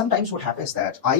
sometimes what happens that I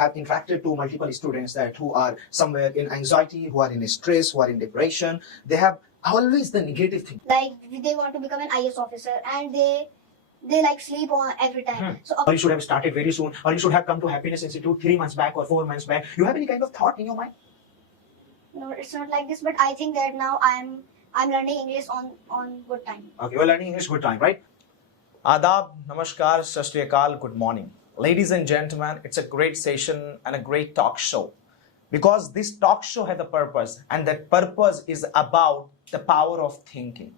have interacted to multiple students that who are somewhere in anxiety, who are in stress, who are in depression. They have always the negative thing. Like they want to become an IS officer and they like sleep on every time. So Or you should have started very soon, or you should have come to Happiness Institute 3 months back or 4 months back. You have any kind of thought in your mind? no, it's not like this. But I think that now I'm learning English on good time. Okay, we're learning English good time, right? Adab, Namaskar, Sat Shri Akal, good morning. Ladies and gentlemen, it's a great session and a great talk show. Because this talk show has a purpose, and that purpose is about the power of thinking.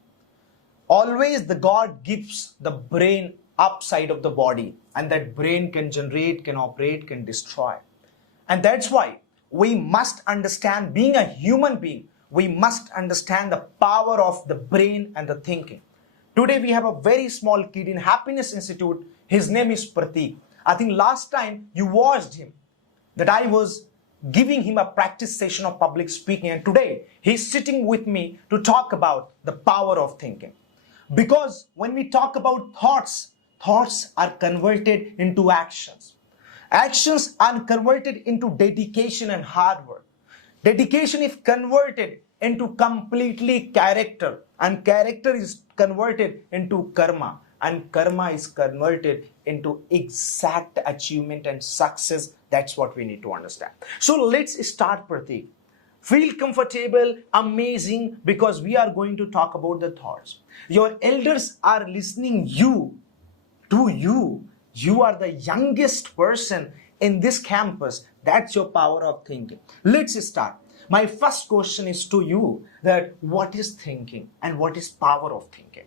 Always the God gives the brain upside of the body, and that brain can generate, can operate, can destroy. And that's why we must understand, being a human being, we must understand the power of the brain and the thinking. Today we have a very small kid in Happiness Institute. His name is Prateek. I think last time you watched him, that I was giving him a practice session of public speaking, and today he's sitting with me to talk about the power of thinking. Because when we talk about thoughts, thoughts are converted into actions. Actions are converted into dedication and hard work. Dedication is converted into completely character, and character is converted into karma, and karma is converted into exact achievement and success. That's what we need to understand. So let's start, Prateek. Feel comfortable, amazing, because we are going to talk about the thoughts. Your elders are listening to you. You are the youngest person in this campus. That's your power of thinking. Let's start. My first question is to you, that what is thinking and what is power of thinking?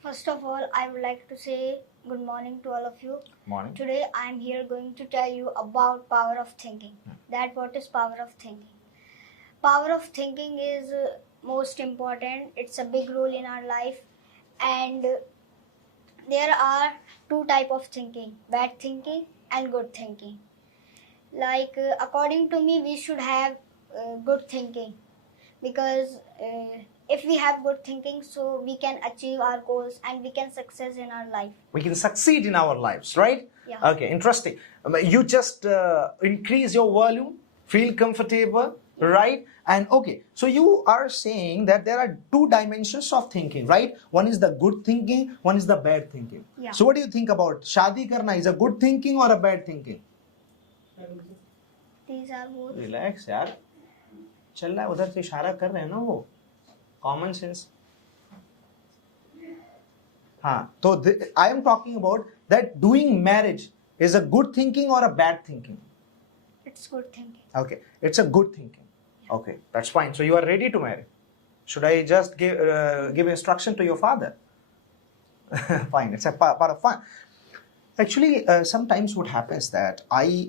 First of all, I would like to say good morning to all of you. Morning. Today I am here going to tell you about power of thinking. That what is power of thinking? Power of thinking is most important. It's a big role in our life, and there are two type of thinking: bad thinking and good thinking. Like according to me, we should have good thinking, because if we have good thinking, so we can achieve our goals and we can success in our life. We can succeed in our lives, right? Yeah. Okay, interesting. You just increase your volume, feel comfortable, right? And okay, so you are saying that there are two dimensions of thinking, right? One is the good thinking, one is the bad thinking. Yeah. So what do you think about shadi karna? Is a good thinking or a bad thinking? These are both. Relax, यार. चल रहा है, उधर से इशारा कर रहे हैं ना वो. Common sense. हाँ, तो I am talking about that doing marriage is a good thinking or a bad thinking? It's good thinking. Okay, it's a good thinking. Okay, that's fine. So you are ready to marry. Should I just give instruction to your father? Fine, it's a part of fun. Actually, sometimes what happens that I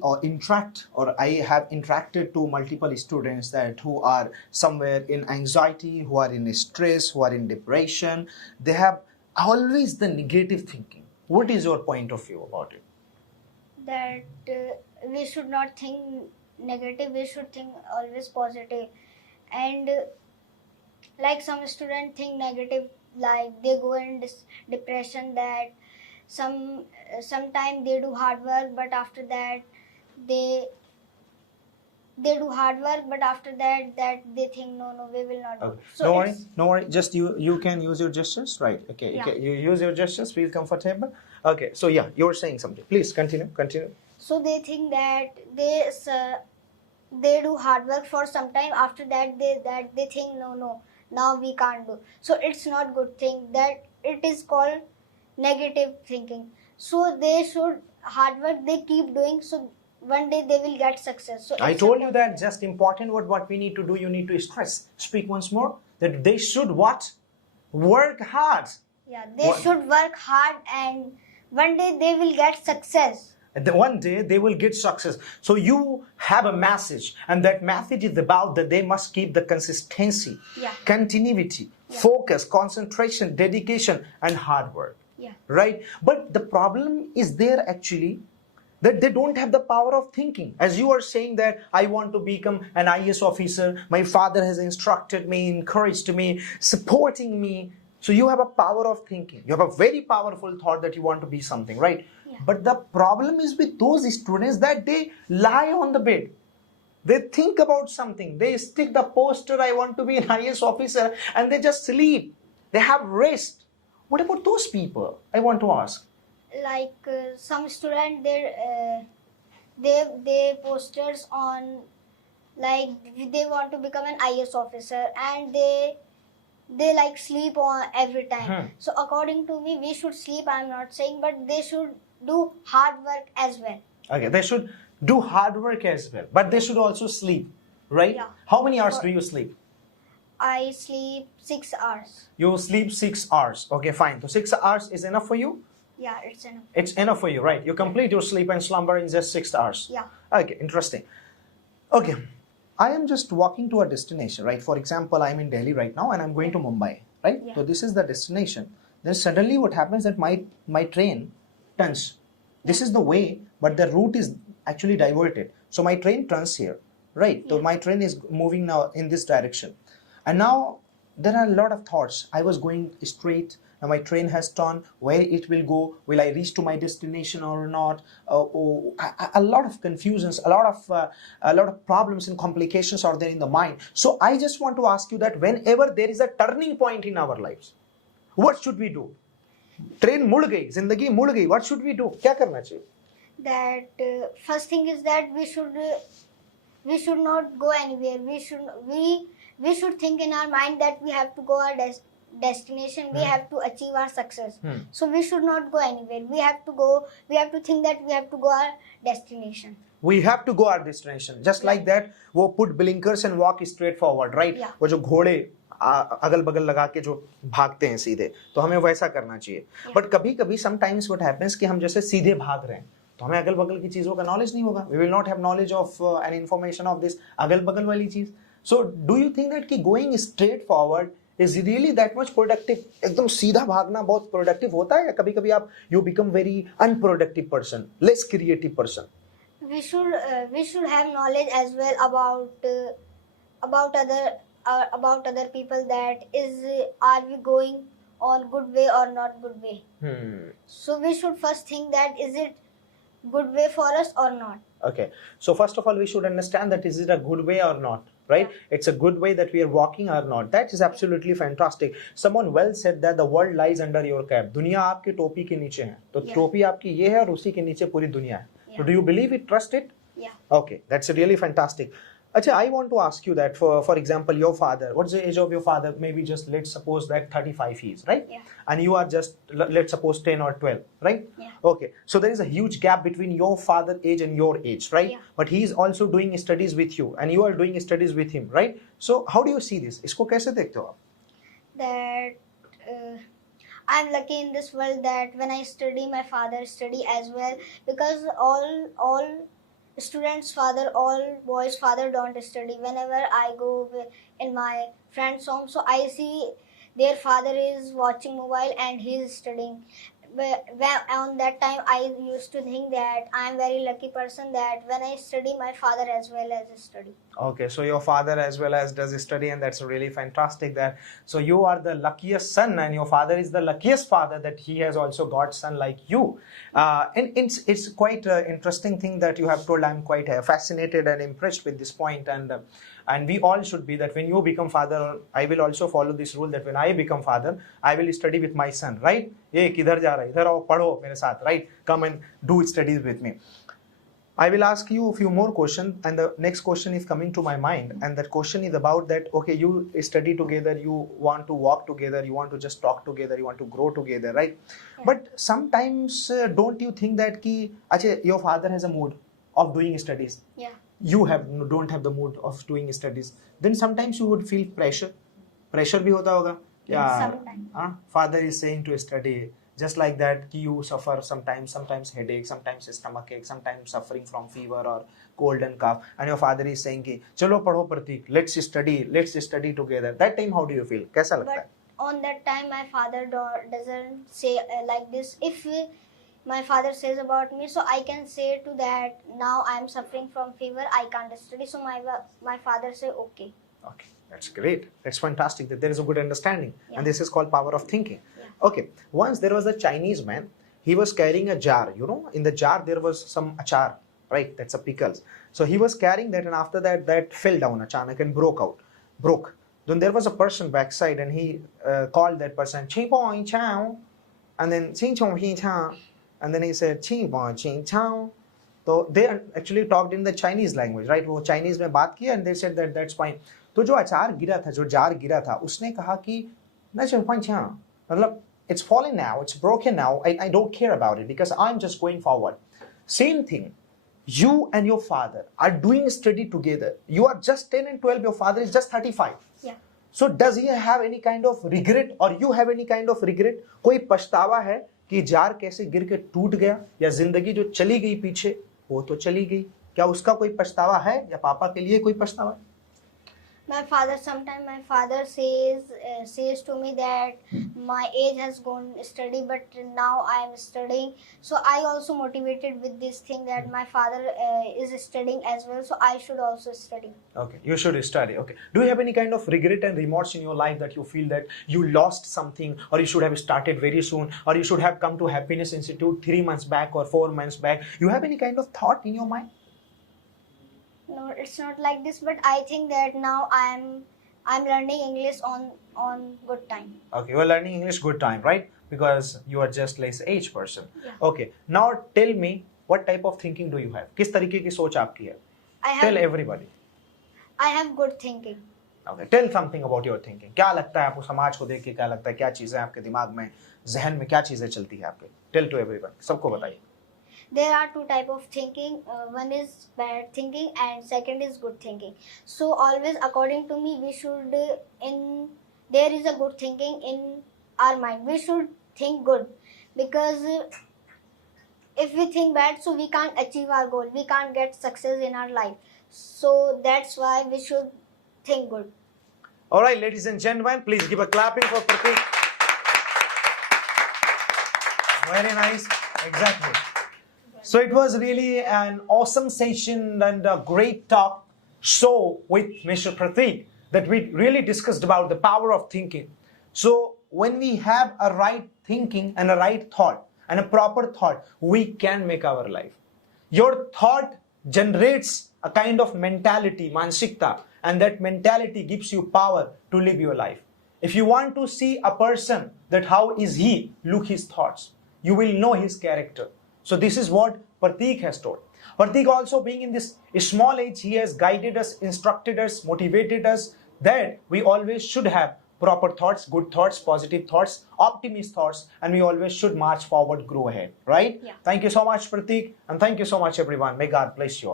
have interacted to multiple students that who are somewhere in anxiety, who are in stress, who are in depression. They have always the negative thinking. What is your point of view about it? That we should not think negative, we should think always positive. And like some students think negative, like they go in depression, that sometimes they do hard work, but after that they do hard work, but after that they think no, we will not do. Okay. So no worry. Just you can use your gestures, right? Okay. Yeah. Okay. You use your gestures. Feel comfortable. Okay. So yeah, you were saying something. Please continue. So they think that they do hard work for some time. After that they think no, now we can't do. So it's not good thing. That it is called negative thinking. So they should hard work. They keep doing. So one day they will get success. So I told you that just important what we need to do. You need to stress. Speak once more. That they should what? Work hard. Yeah, they should work hard, and one day they will get success. One day they will get success. So you have a message, and that message is about that they must keep the consistency, continuity, focus, concentration, dedication, and hard work. Yeah. Right? But the problem is there actually that they don't have the power of thinking. As you are saying that I want to become an IS officer, my father has instructed me, encouraged me, supporting me. So you have a power of thinking. You have a very powerful thought that you want to be something, right? Yeah. But the problem is with those students that they lie on the bed. They think about something. They stick the poster, I want to be an IAS officer, and they just sleep. They have rest. What about those people? I want to ask. Like some student, they posters on, like they want to become an IAS officer, and they like sleep on every time. So according to me, we should sleep, I'm not saying, but they should do hard work as well. Okay, they should do hard work as well, but they should also sleep, right? Yeah. How many hours do you sleep? I sleep 6 hours. You sleep 6 hours. Okay, fine. So 6 hours is enough for you? Yeah, it's enough. It's enough for you, right? You complete your sleep and slumber in just 6 hours. Yeah. Okay, interesting. Okay, I am just walking to a destination, right? For example, I'm in Delhi right now and I'm going to Mumbai, right? Yeah. So this is the destination. Then suddenly what happens that my train turns. This is the way, but the route is actually diverted. So my train turns here, right? So Yeah. my train is moving now in this direction. And now there are a lot of thoughts. I was going straight. Now my train has turned. Where it will go? Will I reach to my destination or not? A lot of confusions, a lot of problems and complications are there in the mind. So I just want to ask you that whenever there is a turning point in our lives, what should we do? Train मुड़ गई, जिंदगी मुड़ गई. What should we do? क्या करना चाहिए? That first thing is that we should not go anywhere. We should think in our mind that we have to go our destination. We have to achieve our success. So we should not go anywhere. We have to think that we have to go our destination. We have to go our destination. Just like that, वो put blinkers and walk straight forward, right? Yeah. वो जो घोड़े अगल बगल लगा के जो भागते हैं सीधे, तो हमें वैसा करना चाहिए. बट कभी कभी sometimes what happens कि हम जैसे सीधे भाग रहे हैं, तो हमें अगल बगल की चीजों का नॉलेज नहीं होगा. We will not have knowledge of and information of this अगल बगल वाली चीज. So do you think that कि going straight forward is really that much productive? एकदम सीधा भागना बहुत productive होता है, या कभी कभी आप you become very unproductive person, less creative person? We should have knowledge as well about other people, that are we going on good way or not good way. So we should first think that is it good way for us or not. Okay, so first of all we should understand that is it a good way or not, right? Yeah. It's a good way that we are walking or not. That is absolutely fantastic. Someone well said that the world lies under your cap. दुनिया आपकी टोपी के नीचे है, तो Yeah. टोपी आपकी ये है और उसी के नीचे पूरी दुनिया है. So Yeah. do you believe it, trust it? Yeah. Okay, that's really fantastic. Acha, I want to ask you that for example, your father, what's the age of your father? Maybe just let's suppose that 35 he is, right? Yeah. And you are just, let's suppose 10 or 12, right? Yeah. Okay, so there is a huge gap between your father age and your age, right? Yeah. But he is also doing studies with you and you are doing studies with him, right? So how do you see this? इसको कैसे देखते हो आप? That I'm lucky in this world that when I study, my father study as well, because all students' father, all boys' father don't study. Whenever I go in my friend's home, so I see their father is watching mobile and he is studying. On that time, I used to think that I am very lucky person that when I study, my father as well as study. Okay, so your father as well as does study, and that's really fantastic. That so you are the luckiest son, and your father is the luckiest father that he has also got son like you. And it's quite an interesting thing that you have told. I'm quite fascinated and impressed with this point, and we all should be that when you become father, I will also follow this rule that when I become father, I will study with my son, right? ये किधर जा रहा है? इधर आओ पढ़ो मेरे साथ, right? Come and do studies with me. I will ask you a few more questions, and the next question is coming to my mind, and that question is about that, okay, you study together, you want to walk together, you want to just talk together, you want to grow together, right? Yeah. But sometimes don't you think that your father has a mood of doing studies, Yeah. you don't have the mood of doing studies, then sometimes you would feel pressure भी होता होगा, Sometimes. Father is saying to study. Just like that, you suffer sometimes headache, sometimes stomach ache, sometimes suffering from fever or cold and cough, and your father is saying कि चलो पढ़ो प्रतीक, let's study together. That time how do you feel? कैसा लगता है? But on that time, my father doesn't say like this. If my father says about me, so I can say to that, now I am suffering from fever, I can't study. So my father say okay. Okay, that's great. That's fantastic that there is a good understanding. Yeah. And this is called power of thinking. Yeah. Okay, once there was a Chinese man, he was carrying a jar, you know, in the jar there was some achar, right? That's a pickles. So he was carrying that, and after that, that fell down achanak and broke. Then there was a person backside, and he called that person, Ching Pong Chow, and then Ching Chong Hi Chow, and then he said, Ching Pong Ching Chow. So they actually talked in the Chinese language, right? वो Chinese में बात किया, and they said that that's fine. तो जो अचार गिरा था, जो जार गिरा था, उसने कहा कि ना Ching Pong Chow, मतलब it's fallen now, it's broken now. I don't care about it because I'm just going forward. Same thing. You and your father are doing study together. You are just 10 and 12. Your father is just 35. Yeah. So does he have any kind of regret, or you have any kind of regret? कोई पछतावा है कि jar कैसे गिर के टूट गया, या जिंदगी जो चली गई पीछे वो तो चली गई, क्या उसका कोई पछतावा है, या पापा के लिए कोई पछतावा है? Sometimes my father says to me that my age has gone study, but now I am studying. So I also motivated with this thing that my father is studying as well, so I should also study. Okay, you should study. Okay. Do you have any kind of regret and remorse in your life that you feel that you lost something, or you should have started very soon, or you should have come to Happiness Institute 3 months back or 4 months back? You have any kind of thought in your mind? No, it's not like this, but I think that now I'm learning English on good time. Okay, you are learning English good time, right? Because you are just less age person. Yeah. Okay, now tell me, what type of thinking do you have? किस तरीके की सोच आपकी है? Tell everybody. I have good thinking. Okay, tell something about your thinking. क्या लगता है आपको, समाज को देख के क्या लगता है, क्या चीजें आपके दिमाग में, जहन में क्या चीजें चलती है आपके? Tell to everyone. सबको बताइए. There are two type of thinking. One is bad thinking and second is good thinking. So always, according to me, we should there is a good thinking in our mind. We should think good, because if we think bad, so we can't achieve our goal. We can't get success in our life. So that's why we should think good. All right, ladies and gentlemen, please give a clapping for Prateek. Very nice. Exactly. So it was really an awesome session and a great talk show with Mr. Prateek, that we really discussed about the power of thinking. So when we have a right thinking and a right thought and a proper thought, we can make our life. Your thought generates a kind of mentality, mansikta, and that mentality gives you power to live your life. If you want to see a person that how is he, look his thoughts. You will know his character. So this is what Prateek has told. Prateek also, being in this small age, he has guided us, instructed us, motivated us that we always should have proper thoughts, good thoughts, positive thoughts, optimist thoughts, and we always should march forward, grow ahead, right? Yeah. Thank you so much, Prateek, and thank you so much, everyone. May God bless you all.